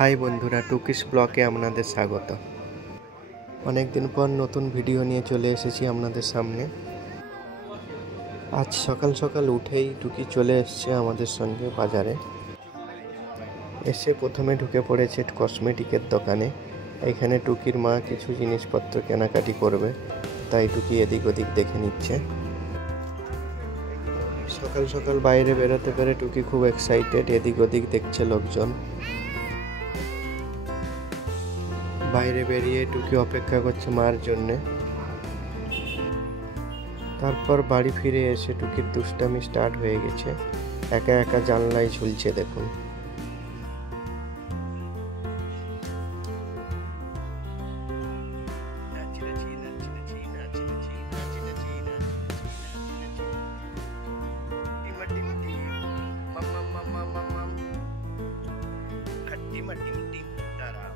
High বন্ধুরা, টুকিস ব্লগে আপনাদের স্বাগত। অনেক দিন পর নতুন ভিডিও নিয়ে চলে এসেছি আপনাদের সামনে। আজ সকাল সকাল উঠেই টুকি চলে এসেছে আমাদের সঙ্গে বাজারে। এসে প্রথমে ঢুকে পড়েছে কসমেটিকের দোকানে। এখানে টুকির মা কিছু জিনিসপত্র কেনাকাটি করবে, তাই টুকি এদিক ওদিক দেখে নিচ্ছে। সকাল সকাল বাইরে বেরোতে পেরে টুকি খুব এক্সাইটেড, এদিক ওদিক দেখছে লোকজন। বাইরে বেরিয়ে টুকি অপেক্ষা করছে মার জন্যে। তারপর বাড়ি ফিরে এসে টুকির দুষ্টামি স্টার্ট হয়ে গেছে। একা একা জানলায় ঝুলছে দেখুন।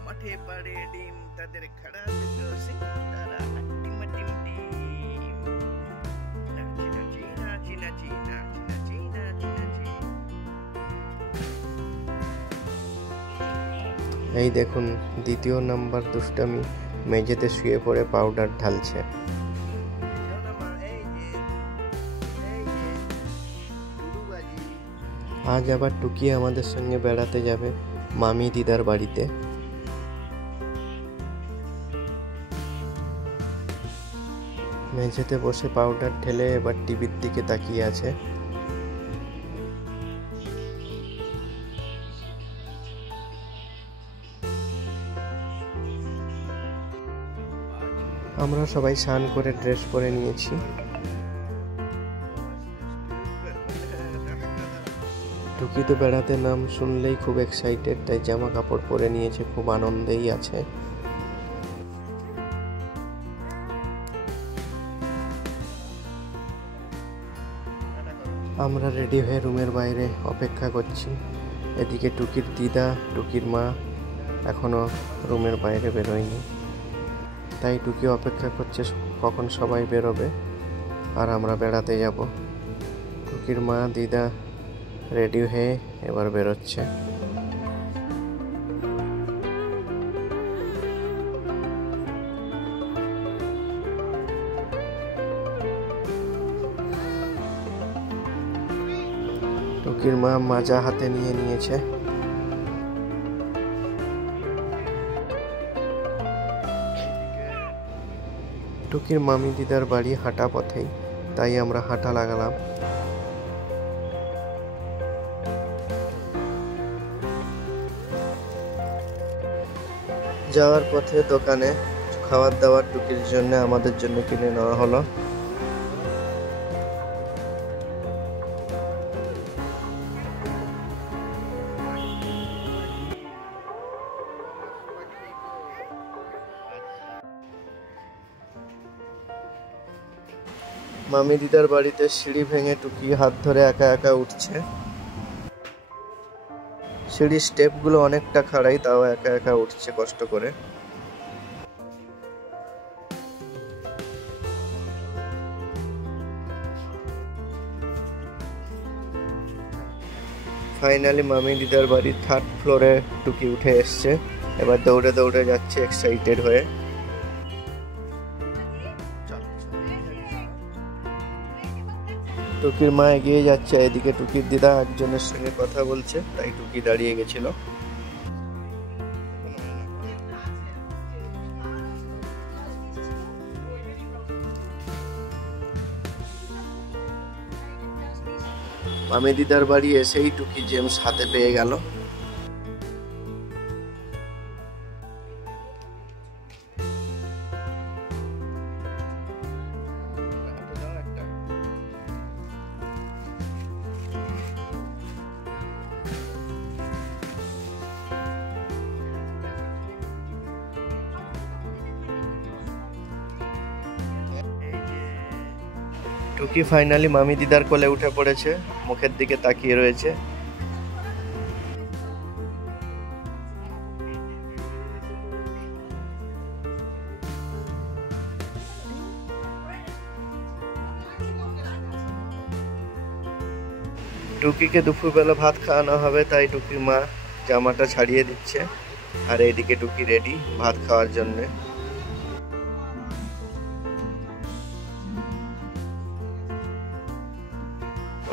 মাঠে পাড়ে ডিম তাদের খাড়া দুটো সিং তারা টিম টিম টিম নাচি নাচি নাচি নাচি নাচি নাচি নাচি। এই দেখুন দ্বিতীয় নাম্বার দুষ্টামি, মেঝেতে শুয়ে পড়ে পাউডার ঢালছে। আজ আবার টুকি আমাদের সঙ্গে বেড়াতে যাবে মামি দিদার বাড়িতে। মেঝেতে বসে পাউডার ঢেলে এবার টিভির দিকে তাকিয়ে আছে। আমরা সবাই স্নান করে ড্রেস পরে নিয়েছি। টুকি তো বেড়াতে নাম শুনলেই খুব এক্সাইটেড, তাই জামা কাপড় পরে নিয়েছে, খুব আনন্দেই আছে। আমরা রেডি হয়ে রুমের বাইরে অপেক্ষা করছি। এদিকে টুকির দিদা, টুকির মা এখনো রুমের বাইরে বেরোয়নি, তাই টুকি অপেক্ষা করছে কখন সবাই বেরোবে আর আমরা বেড়াতে যাব। টুকির মা দিদা রেডি হয়ে এবার বেরোচ্ছে। টুকির মা মাজা হাতে নিয়ে নিয়েছে। টুকির মামি দিদার বাড়ি হাঁটা পথেই, তাই আমরা হাঁটা লাগালাম। যাওয়ার পথে দোকানে খাবার দাবার টুকির জন্য আমাদের জন্য কিনে নেওয়া হলো। মামি দিদার বাড়িতে সিঁড়ি ভেঙে টুকি হাত ধরে একা একা উঠছে। সিঁড়ির স্টেপগুলো অনেকটা খাড়াই, তাও একা একা উঠছে কষ্ট করে। ফাইনালি মামি দিদার বাড়ির 3rd ফ্লোরে টুকি উঠে এসছে। এবার দৌড়ে দৌড়ে যাচ্ছে এক্সাইটেড হয়ে। টুকির মা এগিয়ে যাচ্ছে, এদিকে টুকির দিদা একজনের সঙ্গে কথা বলছে, তাই টুকি দাঁড়িয়ে গেছিল। মামি দিদার বাড়ি এসেই টুকি জেমস হাতে পেয়ে গেল। টুকি ফাইনালি মামি দিদার কোলে উঠে পড়েছে, মুখের দিকে তাকিয়ে রয়েছে। টুকিকে দুপুরবেলা ভাত খাওয়ানো হবে, তাই টুকির মা জামাটা ছাড়িয়ে দিচ্ছে। আর এইদিকে টুকি রেডি ভাত খাওয়ার জন্যে।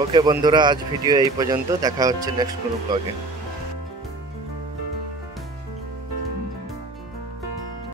ওকে বন্ধুরা, আজ ভিডিও এই পর্যন্ত। দেখা হচ্ছে নেক্সট কোনো ব্লগে।